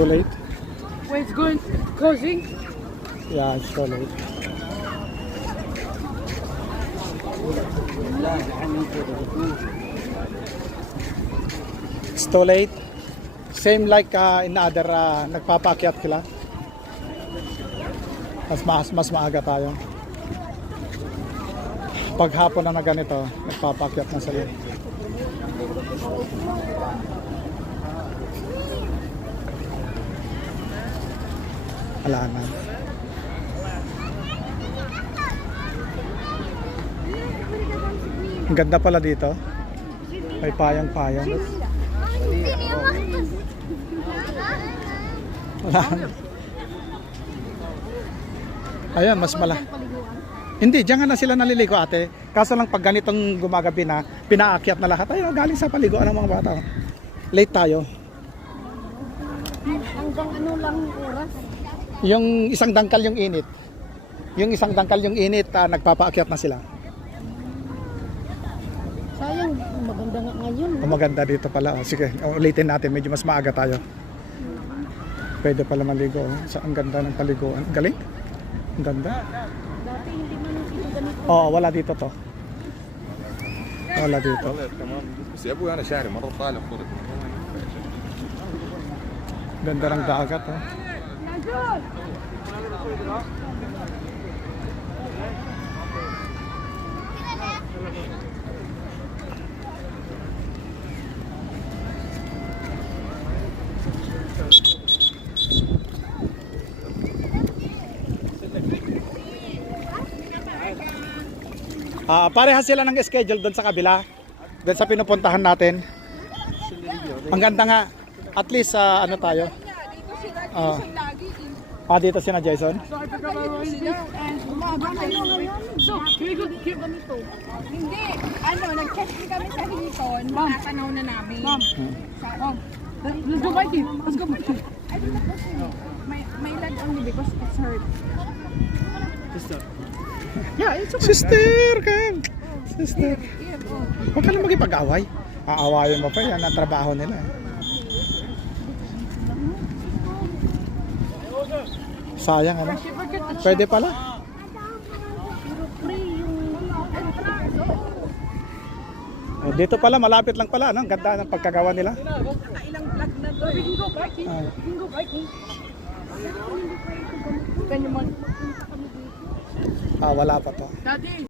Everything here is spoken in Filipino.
too late. When it's going closing. Yeah, it's too late. It's too late. Same like in other nagpapaakyat sila. Mas maaga tayo. Pag hapon na ganito, nagpapaakyat na sila. Wala na. Ang ganda pala dito. May payang-payang. Wala. Ayan, mas Hindi, diyan na sila naliligo ate. Kaso lang pag ganitong gumagabi na, pinaakyat na lahat. Ayun, galing sa paliguan ng mga bata. Late tayo. Hanggang ano lang oras? Yung isang dangkal yung init. Yung isang dangkal yung init, nagpapaakyat na sila. Sayang, maganda nga ngayon. Maganda dito pala. Sige, ulitin natin. Medyo mas maaga tayo. Pwede pala maligo. Ang ganda ng paliguan. Galing? Ang ganda. Dati hindi man ito ganito. Oo, wala dito to. Wala dito. بس يا ابوي انا شاري مره طالع طرق. Ganda ng dagat. Oh. Parehas sila ng schedule doon sa kabila. Doon sa pinupuntahan natin. Ang ganda nga. At least ano tayo? Dito si na Jason. So, we could keep ganito. Hindi. Nag-check din kami sa Hilton. Nakatanaw na namin. Ma'am. Let's go biking. Let's go biking. I don't know. May land only because it's hurt. Yeah, it's okay. Sister! Sister! Huwag ka na magipag-away. Aawayan mo pa yan ang trabaho nila. Sayang ano? Pwede pala. Dito pala, malapit lang pala. Ang ganda ng pagkagawa nila. Ilang vlog na to. We can go biking. We can go biking. Wala pa to. Daddy.